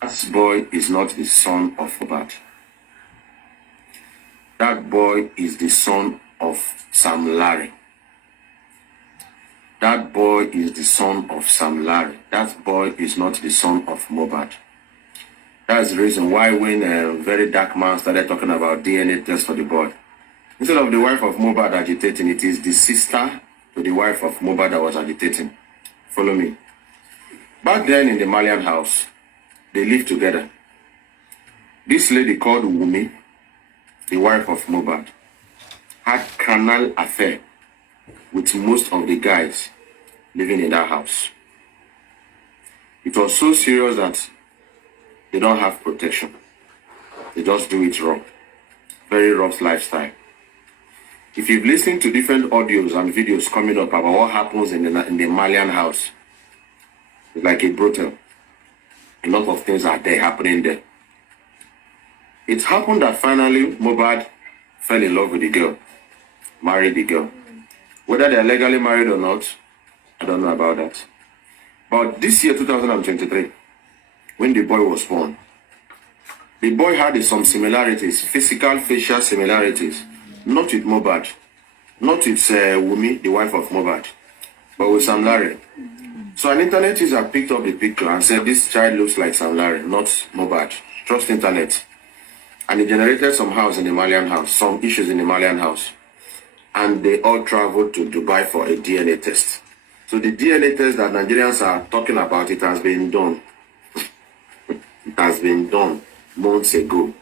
That boy is not the son of Mohbad. That boy is the son of Sam Larry. That boy is the son of Sam Larry. That boy is not the son of Mohbad. That's the reason why when a very dark man started talking about DNA test for the boy, instead of the wife of Mohbad agitating, it is the sister to the wife of Mohbad that was agitating. Follow me. Back then in the Malian house, they lived together. This lady called Wumi, the wife of Mohbad, had carnal affair with most of the guys living in that house. It was so serious that they don't have protection. They just do it wrong. Very rough lifestyle. If you've listened to different audios and videos coming up about what happens in the Malian house, it's like a brutal. A lot of things are there happening there. It happened that finally Mohbad fell in love with the girl, married the girl. Whether they're legally married or not, I don't know about that. But this year, 2023, when the boy was born, the boy had some similarities, physical, facial similarities, not with Mohbad, not with Wumi, the wife of Mohbad, but with Sam Larry. So an internet user picked up the picture and said, this child looks like Sam Larry, not Mohbad. Trust internet. And it generated some house in the Malian house, some issues in the Malian house. And they all traveled to Dubai for a DNA test. So the DNA test that Nigerians are talking about, it has been done. It has been done months ago.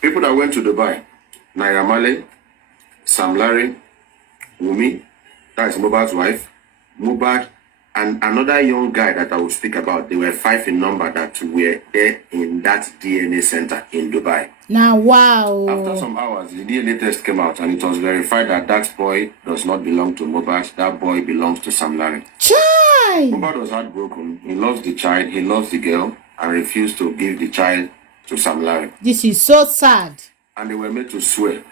People that went to Dubai, Naira Marley, Sam Larry, Wumi, that is Mohbad's wife, Mohbad, and another young guy that I will speak about. They were 5 in number that were there in that DNA center in Dubai. Now, wow. After some hours, the DNA test came out and it was verified that that boy does not belong to Mohbad. That boy belongs to Sam Larry. Child! Mohbad was heartbroken. He loves the child, he loves the girl, and refused to give the child to Sam Larry. This is so sad. And they were made to swear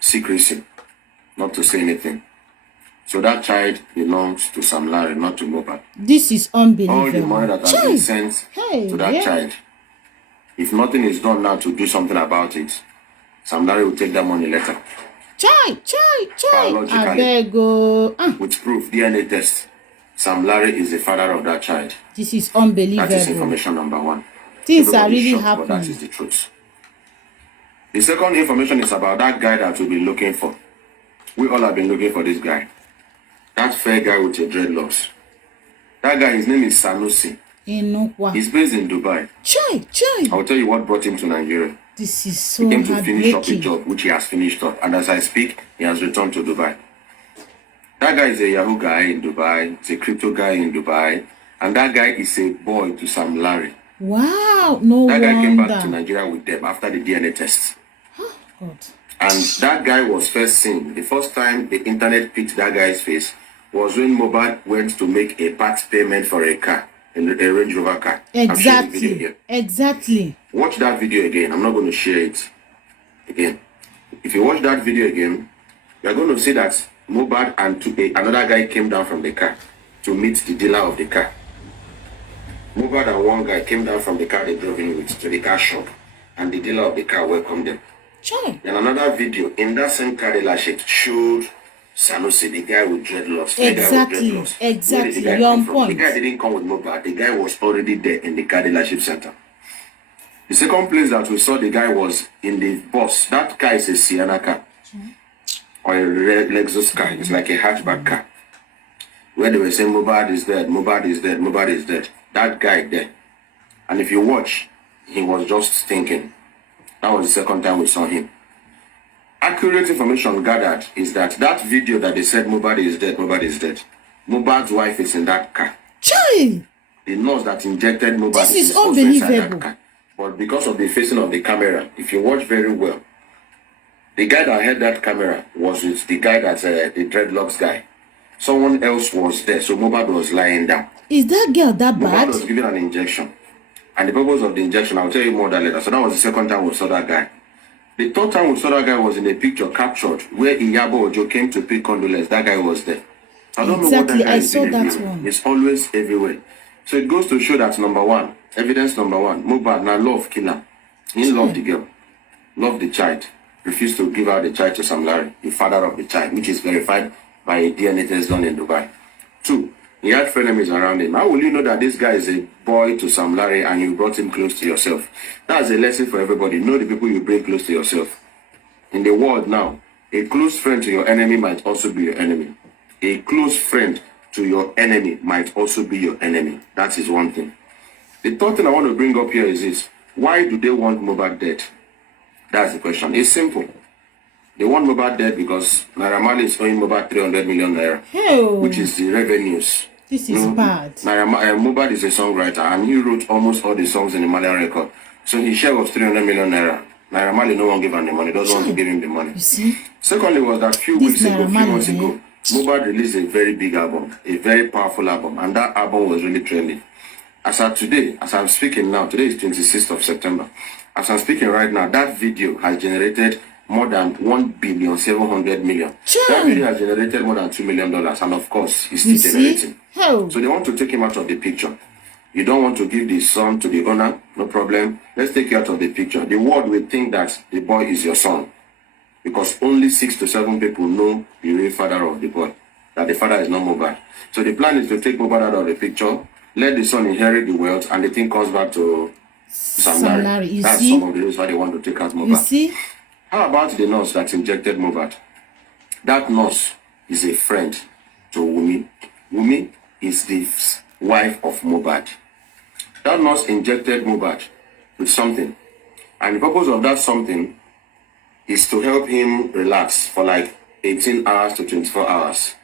secrecy, not to say anything. So that child belongs to Sam Larry, not to Mohbad. This is unbelievable. All the money that has been sent to that child, if nothing is done now to do something about it, Sam Larry will take that money later. Child. Biologically, with proof, DNA test, Sam Larry is the father of that child. This is unbelievable. That is information number one. Things Everybody are really shocked, happening. but that is the truth. The second information is about that guy that we've been looking for. We all have been looking for this guy. That fair guy with the dreadlocks. That guy, his name is Sanusi. He's based in Dubai. Child. I'll tell you what brought him to Nigeria. This is so He came to finish up a heartbreaking. job, which he has finished up. And as I speak, he has returned to Dubai. That guy is a Yahoo guy in Dubai. He's a crypto guy in Dubai. And that guy is a boy to Sam Larry. Wow, no That wonder. guy came back to Nigeria with them after the DNA test. God. And that guy was first seen. The first time the internet picked that guy's face was when Mohbad went to make a part payment for a car, a Range Rover car. Exactly. Watch that video again. I'm not going to share it again. If you watch that video again, you're going to see that Mohbad and another guy came down from the car to meet the dealer of the car. Mohbad and one guy came down from the car they drove in with to the car shop, and the dealer of the car welcomed them. Child. And another video in that same car dealership showed Sanusi, the guy with dreadlocks. Exactly. You're on point. The guy didn't come with Mohbad. The guy was already there in the car dealership center. The second place that we saw the guy was in the bus. That car is a Sienna car. Or a Lexus car. It's like a hatchback car. Where they were saying Mohbad is dead, Mohbad is dead, Mohbad is dead. That guy there. And if you watch, he was just thinking. That was the second time we saw him. Accurate information gathered is that video that they said Mohbad is dead, Mohbad is dead. Mohbad's wife is in that car. Child. The nurse that injected Mohbad This is also inside that unbelievable. car. But because of the facing of the camera, if you watch very well, the guy that had that camera was with the guy that's the dreadlocks guy. Someone else was there, so Mohbad was lying down. Is that girl that Mohbad bad? was given an injection. And the purpose of the injection, I'll tell you more that later. So that was the second time we saw that guy. The third time we saw that guy was in a picture captured where Iyabo Ojo came to pick condolence. That guy was there. I don't know what that guy I is saw doing that everywhere. one. It's always everywhere. So it goes to show that number one, evidence number one, Mohbad now love killer. He loved the girl, loved the child, refused to give out the child to Sam Larry, the father of the child, which is verified by a DNA test done in Dubai. Two, he had frenemies around him. How will you know that this guy is a boy to Sam Larry and you brought him close to yourself? That's a lesson for everybody. Know the people you bring close to yourself. In the world now, a close friend to your enemy might also be your enemy. A close friend to your enemy might also be your enemy. That is one thing. The third thing I want to bring up here is this. Why do they want Mohbad dead? That's the question. It's simple. They want Mohbad dead because Naira Marley is owing Mohbad 300 million naira, which is the revenues. This is bad. Mohbad is a songwriter and he wrote almost all the songs in the Malian record. So his share was 300 million naira. Naira Marley no one give him the money, doesn't want to give him the money. You see? Secondly was that few months ago, Mohbad released a very big album, a very powerful album, and that album was really trending. As of today, as I'm speaking now, today is 26th of September. As I'm speaking right now, that video has generated more than 1,700,000,000. That video has generated more than $2 million, and of course, he's still generating. So they want to take him out of the picture. You don't want to give the son to the owner, no problem. Let's take you out of the picture. The world will think that the boy is your son, because only 6 to 7 people know the real father of the boy, that the father is not Mohbad. So the plan is to take Mohbad out of the picture, let the son inherit the wealth, and the thing comes back to Sam Larry. That's some of the reasons why they want to take out Mohbad. You see? How about the nurse that injected Mohbad? That nurse is a friend to Wumi. Wumi is the wife of Mohbad. That nurse injected Mohbad with something. And the purpose of that something is to help him relax for like 18 hours to 24 hours.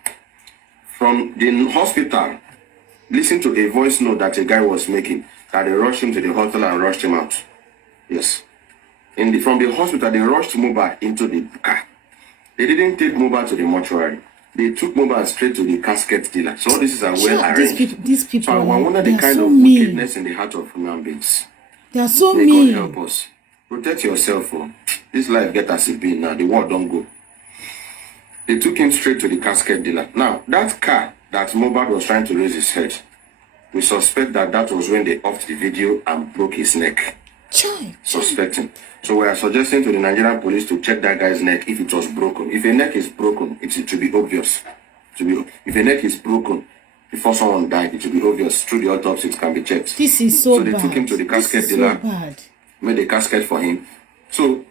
From the hospital, listen to a voice note that a guy was making, that they rushed him to the hospital and rushed him out. Yes. From the hospital, they rushed Mohbad into the car. They didn't take Mohbad to the mortuary. They took Mohbad straight to the casket dealer. So all this is well arranged. These people, so I wonder the kind so of wickedness in the heart of human beings. They are so May mean. God help us. Protect yourself. Oh. This life get as it be now. The world don't go. They took him straight to the casket dealer. Now, that car that Mohbad was trying to raise his head, we suspect that was when they offed the video and broke his neck. Suspecting. So we are suggesting to the Nigerian police to check that guy's neck if it was broken. If a neck is broken, it should be obvious. If a neck is broken before someone died, it should be obvious. Through the autopsy, it can be checked. This is so bad. So they took him to the casket dealer, made a casket for him. So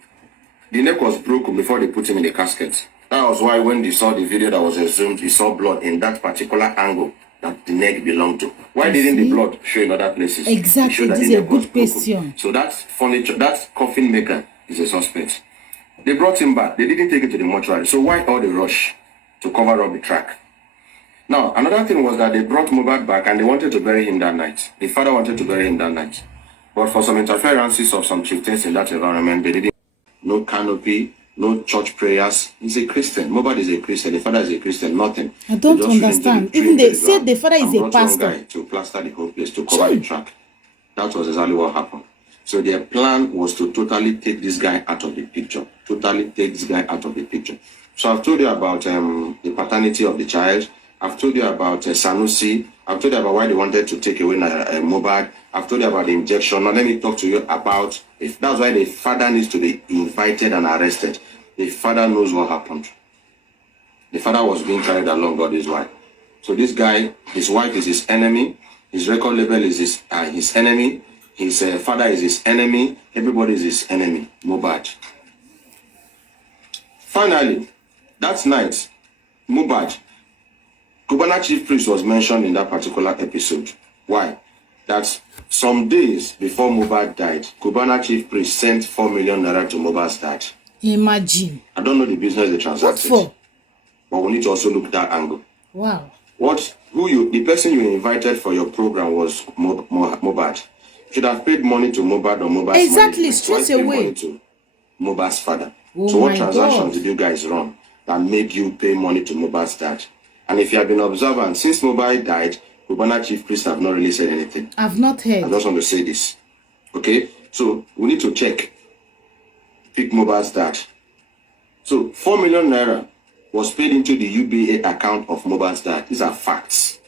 the neck was broken before they put him in the casket. That was why when they saw the video that was exhumed, he saw blood in that particular angle that the neck belonged to. Why didn't the blood show in other places? Exactly, this is a good question. So that furniture, that coffin maker is a suspect. They brought him back. They didn't take him to the mortuary. So why all the rush to cover up the track? Now, another thing was that they brought Mohbad back and they wanted to bury him that night. The father wanted to bury him that night. But for some interferences of some chieftains in that environment, they didn't. No canopy, no church prayers. He's a Christian. Mohbad is a Christian. The father is a Christian. Nothing. I don't understand. Even they said the father is a pastor. One guy to plaster the whole place, to cover the track. That was exactly what happened. So their plan was to totally take this guy out of the picture. So I've told you about the paternity of the child. I've told you about Sanusi. I've told you about why they wanted to take away Mohbad. I've told you about the injection. Now let me talk to you about if that's why the father needs to be invited and arrested. The father knows what happened. The father was being carried along by his wife. So this guy, his wife is his enemy. His record label is his enemy. His father is his enemy. Everybody is his enemy. Mohbad. Finally, that night, Mohbad, Cubana chief priest was mentioned in that particular episode. Why? That some days before Mohbad died, Cubana chief priest sent 4 million naira to Mohbad's dad. Imagine. I don't know the business they transacted. What for? But we need to also look at that angle. Wow. The person you invited for your program was Mohbad. You should have paid money to Mohbad or Mohbad's exactly, straight away. Money to Mohbad's father. So what transactions did you guys run that made you pay money to Mohbad's dad? And if you have been observant, since Mohbad died, Cubana chief priests have not really said anything. I've not heard. I just want to say this. Okay? So we need to check. Pick Mohbad's dad. So 4 million naira was paid into the UBA account of Mohbad's dad. These are facts.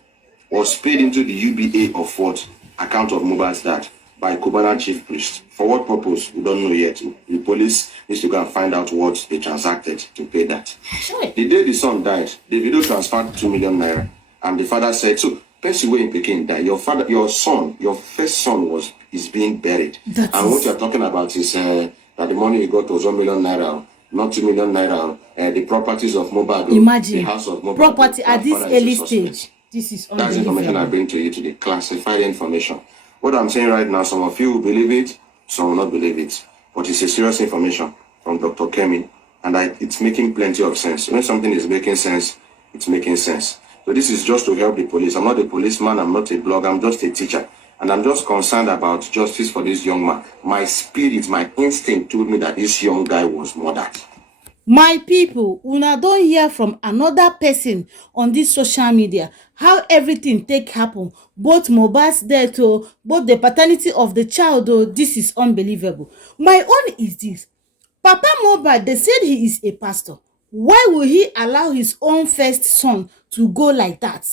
was paid into the UBA of what? Account of Mohbad's dad by Cubana chief priest. For what purpose? We don't know yet. The police needs to go and find out what they transacted to pay that. Sure. The day the son died, the video transferred 2 million naira. And the father said, so, person way in Peking died. Your father, your son, your first son is being buried. What you're talking about is that the money you got was 1 million naira, not 2 million naira. The properties of Mohbad, imagine the house of Mohbad, property at this early stage. This is that's information I bring to you today, classified information. What I'm saying right now, some of you will believe it, some will not believe it. But it's a serious information from Dr. Kemi, and it's making plenty of sense. When something is making sense, it's making sense. So this is just to help the police. I'm not a policeman, I'm not a blogger, I'm just a teacher. And I'm just concerned about justice for this young man. My spirit, my instinct told me that this young guy was murdered. My people, una don hear from another person on this social media how everything take happen, both Mohbad's death both the paternity of the child this is unbelievable. My own is this: Papa Mohbad, they said he is a pastor. Why will he allow his own first son to go like that?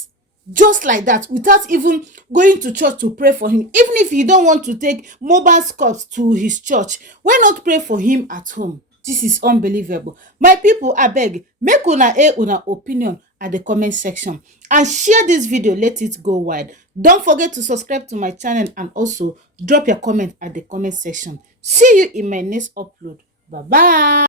Just like that, without even going to church to pray for him. Even if you don't want to take Mohbad's corpse to his church, why not pray for him at home? This is unbelievable. My people, abeg, make una una opinion at the comment section and share this video, let it go wide. Don't forget to subscribe to my channel and also drop your comment at the comment section. See you in my next upload. Bye bye.